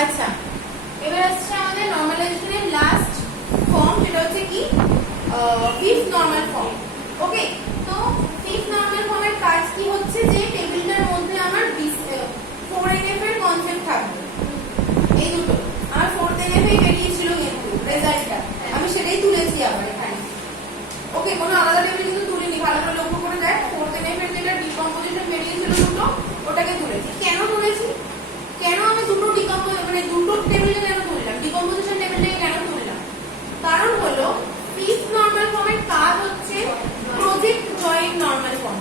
আচ্ছা, এবার আসছে আমাদের নরমালাইজেশনের লাস্ট ফর্ম, যেটা হচ্ছে কি ফিফথ নরমাল ফর্ম। ওকে, তো ফিফথ নরমাল ফর্মের কাজ কি হচ্ছে যে টেবিলটার মধ্যে আমার 4NF এর কনসেপ্ট থাকবে। এই দুটো আমার 4NF এই বেরিয়েছিল, কিন্তু রেজাল্টটা আমি সেটাই তুলেছি আবার এখানে। ওকে, কোনো আলাদা টেবিল কিন্তু তুলিনি, ভালো করে লক্ষ্য করে দেখ। 4NF এর যেটা ডিকম্পোজিশন বেরিয়েছিল দুটো, ওটাকে তুলেছি। কেন তুলেছি, কেন আমি দুটো দুটো টেবিলে কেন তুললাম, ডিকম্পোজিশন টেবিলটাকে কেন তুললাম? কারণ হলো ফিফথ নরমাল ফর্মের কাজ হচ্ছে project joint normal form.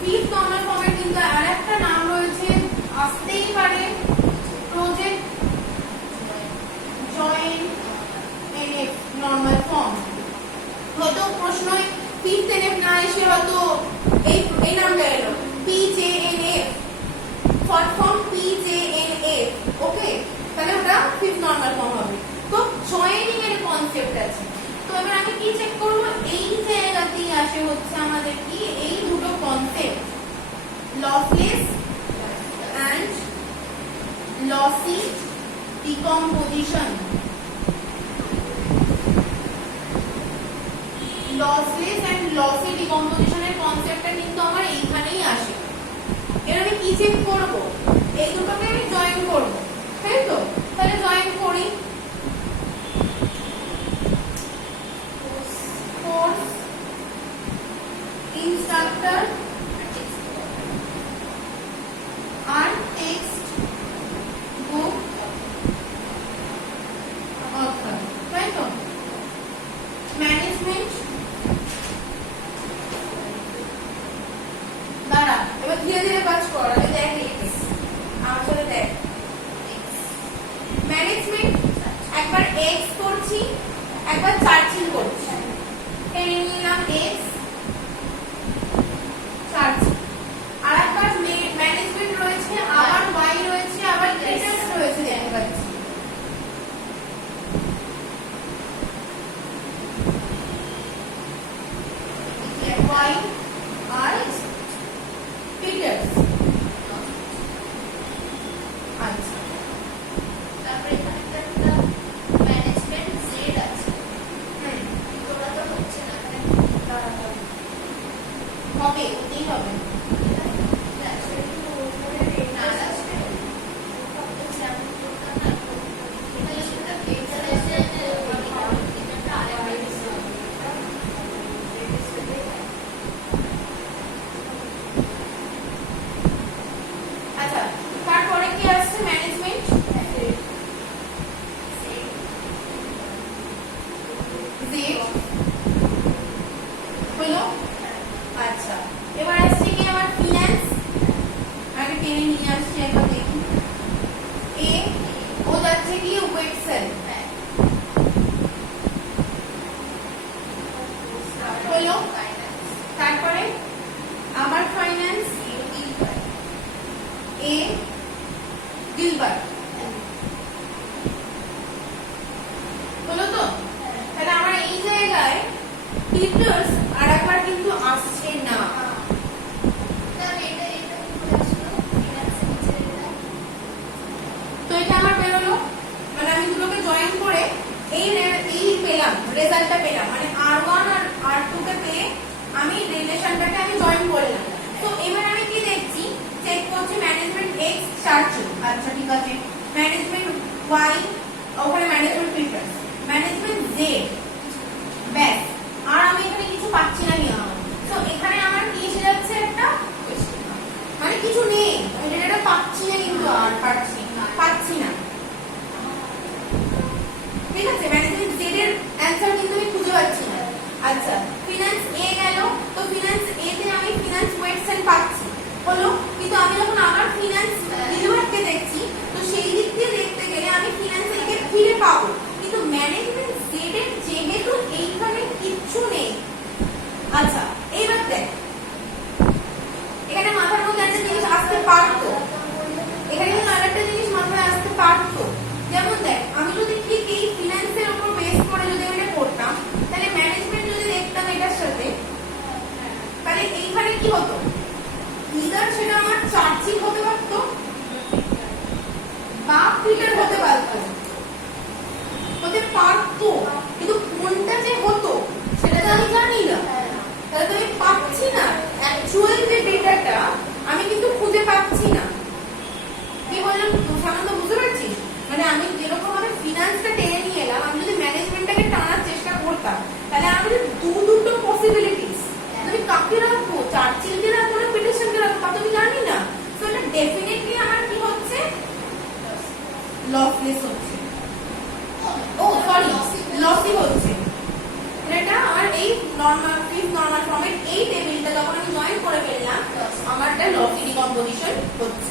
Fifth normal ফর্মের কিন্তু আরেকটা নাম রয়েছে, আসতেই পারে project joint NF normal form. হয়তো প্রশ্নই ফিফথ এনএফ না এসে হয়তো এই নামটা এলো, পিজেএনএফ, শর্ট ফর্ম পিজেএনএফ। ওকে, তাহলে ওটা ফিফথ নরমাল ফর্ম হবে। তো জয়েনিং এর কনসেপ্ট আছে। তো এবার আমি কি চেক করব, এই জায়গাতেই আসে হচ্ছে আমাদের কি এই দুটো concept, lossless and lossy decomposition. Lossless and lossy ডিকম্পোজিশনের কনসেপ্টটা কিন্তু আমার এইখানেই আসে। এর আমি কি চেক করব, এই দুটোকে আমি জয়েন করব, তাই তো? তাহলে জয়েন করি। কোর্স ইনস্ট্রাক্টর আর টেক্সট বুক অথর, তাই তো? ম্যানেজমেন্ট, দাঁড়া এবার ধীরে ধীরে কাজ কর, আমি দেখ আমার সাথে দেখ। ম্যানেজমেন্ট একবার এক্স করছি, একবার চার্চিল করছি, টেনে নিলাম এক্স চার্চিল। আর একবার ম্যানেজমেন্ট রয়েছে, আবার ওয়াই রয়েছে, আবার ক্রিয়েটার্স রয়েছে, দেখতে পাচ্ছি। ওয়াই আর ক্রিয়েটার্স। আচ্ছা, তারপরে এখানে একটা ম্যানেজমেন্ট জেড আছে, ওটা তো হচ্ছে না, হবে, ওতেই হবে। আচ্ছা, তারপরে কি আসছে? ম্যানেজমেন্ট জেড হলো। আচ্ছা, এবার আসছে কি আমার ফিনান্স, আগে টেনে নিয়ে আসছি, একবার দেখি। এ ও যাচ্ছে কি ওয়েক্সেল হলো। তারপরে আমার ফাইন্যান্স এ গিলবার্ট হলো তো? তাহলে আমার এই জায়গায় টিচার্স আর একবার কিন্তু আসছে না। তো এটা আমার বেরোলো, মানে আমি দুটোকে জয়েন করে এই পেলাম, রেজাল্টটা পেলাম, মানে R1 আর R2 কে পেয়ে আমি রিলেশনটাকে আমি জয়েন করলাম। তো এবার আমি কি দেখছি, চেক করছি ম্যানেজমেন্ট এক্স চার্চিল। আচ্ছা ঠিক আছে, ম্যানেজমেন্ট ওয়াই, ওখানে ম্যানেজমেন্ট ফিল্টার্স, ম্যানেজমেন্ট জেড, ব্যাস। আর আমি এখানে কিছু পাচ্ছি না নিয়ে। তো এখানে আমার কি এসে যাচ্ছে, একটা মানে কিছু নেই, আমি যেটা পাচ্ছি না, কিন্তু আর পাচ্ছি না। ঠিক আছে, ম্যানেজমেন্ট জেড এর অ্যানসার কিন্তু আমি খুঁজে পাচ্ছি না। আচ্ছা, ফিনান্স এ গেল, তো ফিনান্স এ তে আমি ফিনান্স ওয়েটসেল পাচ্ছি, হলো। কিন্তু আমি যখন আবার ফিনান্স গিলবার্টকে দেখছি, তো সেই দিক দিয়ে দেখতে গেলে আমি ফিনান্স একে ফিরে পাবো, কিন্তু ম্যানেজমেন্ট জেড এর যেহেতু এইখানে কিচ্ছু নেই। আচ্ছা, এইবার দেখ, এখানে মাথার মধ্যে একটা জিনিস আসতে পারতো, এখানে কিন্তু আরেকটা বেটার হতে পারতো, কিন্তু কোনটা যে হতো সেটা তো আমি জানি না, তাহলে তো আমি পাচ্ছি না অ্যাকচুয়াল যে ডেটাটা আমি কিন্তু খুঁজে পাচ্ছি না। কি বললাম সামান্য বুঝতে পারছিস? মানে আমি যেরকম ভাবে ফিনান্সটা টেনে নিয়ে এলাম, আমি যদি ম্যানেজমেন্টটাকে টানার চেষ্টা করতাম তাহলে আমি দুটো পসিবিলিটিস, আমি কাকে রাখবো, চার্চিলকে রাখবো না পিটারসনকে রাখবো তা তো আমি জানি না। তো এটা ডেফিনেটলি আমার কি হচ্ছে, লসলেস হচ্ছে, ও সরি লসই হচ্ছে। এটা আমার এই নরমাল ফিফথ নরমাল ফর্মের এই টেবিলটা যখন আমি জয়েন করে ফেললাম আমার একটা লসি ডিকম্পোজিশন হচ্ছে।